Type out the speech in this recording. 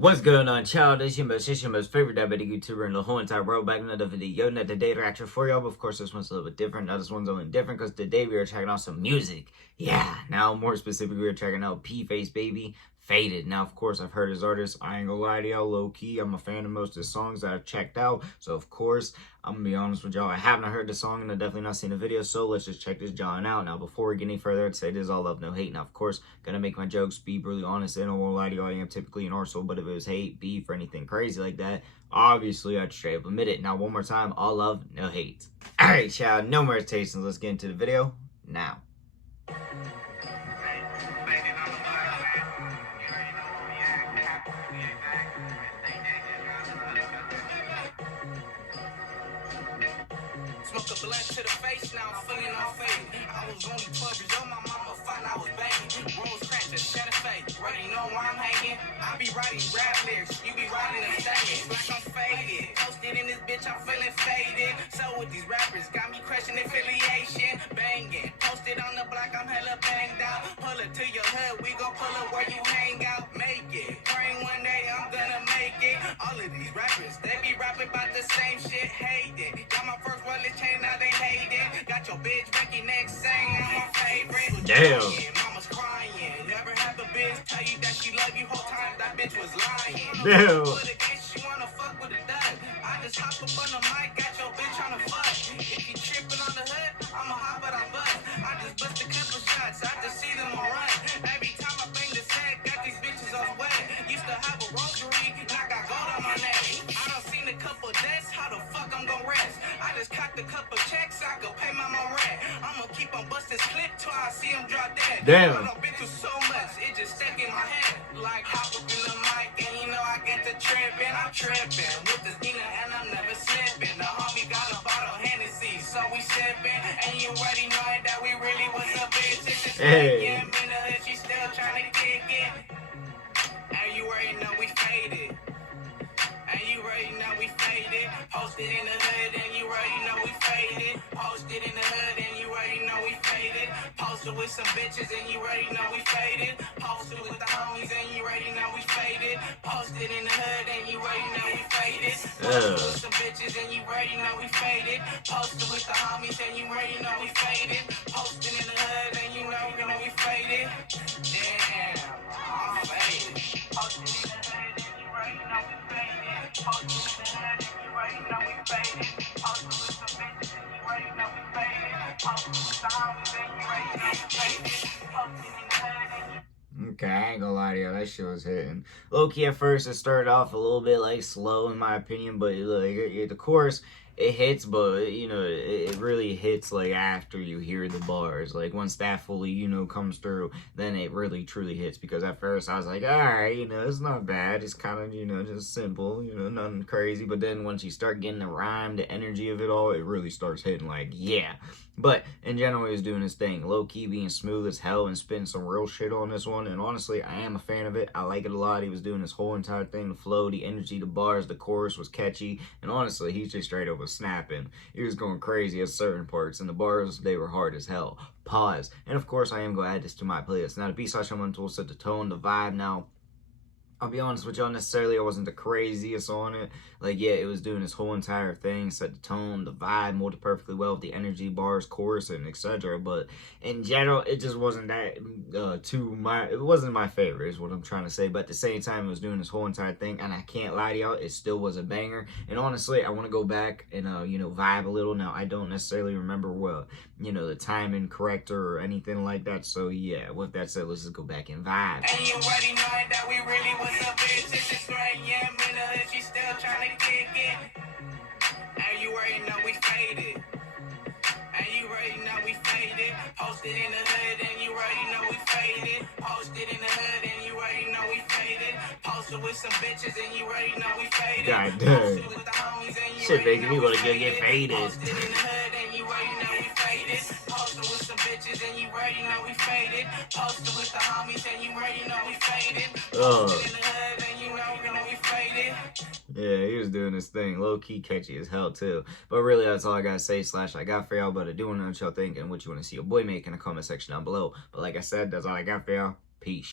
What's going on, child? It's your most favorite diabetic YouTuber in the whole entire world. Back in another video. Not today reaction for y'all, but of course this one's a little bit different. Now this one's only different because today we are checking out some music. Yeah, now more specifically, we are checking out PFaceBabyyy, Faded. Now, of course, I've heard his artist. I ain't gonna lie to y'all, low-key. I'm a fan of most of his songs that I've checked out. So, of course, I'm gonna be honest with y'all. I haven't heard the song and I've definitely not seen the video. So, let's just check this John out. Now, before we get any further, I'd say this is all love, no hate. Now, of course, gonna make my jokes, be brutally honest. And I won't lie to y'all, I am typically an arsehole. But if it was hate, beef, or anything crazy like that, obviously, I'd straight up admit it. Now, one more time, all love, no hate. Alright, child, no more hesitations. Let's get into the video now. Smoke a blunt to the face, now I'm feeling all faded. I was only 12 years old, my mama thought I was baby. Rose scratches, shed a fade, already know where I'm hanging. I be writing rap lyrics, you be writing the statements. Like I'm faded, posted in this bitch, I'm feeling faded. So with these rappers, got me crushing affiliation. Banging, posted on the block, I'm hella banged out. Pull it to your hood, we gon' pull it where you hang out. Make it, praying one day I'm gonna make it. All of these rappers, they be rapping about the same shit, hate it. Got my first wallet chain, now they hate it. Got your bitch Becky next saying I'm my favorite. Damn. Mama's crying. Never have a bitch tell you that she love you whole time that bitch was lying. Damn. Put a case, she wanna fuck with a dud. I just hop up on the mic, got your bitch on the fuck. If you tripping on the hood, I'ma hop it on bust. I just bust a couple shots, I just see them on run. Every time I bang the set, got these bitches on wet. Used to have a rosary, now I got gold on my neck. I done seen a couple deaths, how the fuck I'm gon' rest? I just cocked a couple checks, I go pay my mom rent. I'ma keep on busting clip till I see him drop dead. Damn. I done been through so much, it just stuck in my head. Like hop up in the mic and you know I get the trippin'. I'm trippin' with this Nina and I'm never slippin'. The homie got a bottle Hennessy, so we sippin'. And you already know that we really was a bitch. It's just Hey. yeah, in the hood, she still tryna kick it. And you already know we faded. And you already know we faded. Posted in the hood and you already know we faded. Posted in the hood and you already know we faded. Posted with some bitches and you already know we faded. Posted with the homies and you already know we faded. Posted in the hood and you already know we faded. Posted with some bitches and you already know we faded. Posted with the homies and you already know we faded. Posted in the hood and you know we faded. Damn, I'm faded. Posted in the hood and you already know we faded. Posted in the hood and you already know we faded. Posted with some bitches and you already know we faded. Posted with the homies and you already know we faded. Posted in the hood and you. Okay, I ain't gonna lie to you, that shit was hitting. Low-key at first, it started off a little bit, like, slow in my opinion, but, like, the chorus, it hits, but, you know, it really hits, like, after you hear the bars. Like, once that fully, you know, comes through, then it really, truly hits, because at first I was like, alright, you know, it's not bad, it's kind of, you know, just simple, you know, nothing crazy, but then once you start getting the rhyme, the energy of it all, it really starts hitting, like, yeah. But, in general, he was doing his thing, low-key being smooth as hell and spitting some real shit on this one, and honestly, I am a fan of it. I like it a lot. He was doing his whole entire thing, the flow, the energy, the bars, the chorus was catchy, and honestly, he just straight up was snapping. He was going crazy at certain parts, and the bars, they were hard as hell. Pause. And of course, I am going to add this to my playlist. Now, the beat/instrumental set the tone, the vibe. Now, I'll be honest with y'all, necessarily I wasn't the craziest on it. Like, yeah, it was doing this whole entire thing, set the tone, the vibe, molded perfectly well with the energy, bars, chorus, and etc. But in general, it just wasn't that it wasn't my favorite, is what I'm trying to say. But at the same time, it was doing this whole entire thing, and I can't lie to y'all, it still was a banger. And honestly, I want to go back and, you know, vibe a little. Now, I don't necessarily remember what, you know, the timing corrector or anything like that. So, yeah, with that said, let's just go back and vibe. And you already know that we really was a bitch. It's just right, yeah, I'm in the hood, she still tryna kick it. And you already know we faded. And you already know we faded. Posted in the hood and you already know we faded. Posted in the hood and you already know we faded. Posted with some bitches and you already know we faded. God damn. Posted with the homies and you Shit already making know me we want to get faded. faded. Posted in the hood and you already know we faded. Posted with some bitches and you already know we faded. Posted with the homies and you already know we faded. Posted in the hood and you already know we faded. Yeah, he was doing his thing. Low-key catchy as hell, too. But really, that's all I gotta say, I got for y'all. But I do want to know what y'all think and what you want to see your boy make in the comment section down below. But like I said, that's all I got for y'all. Peace.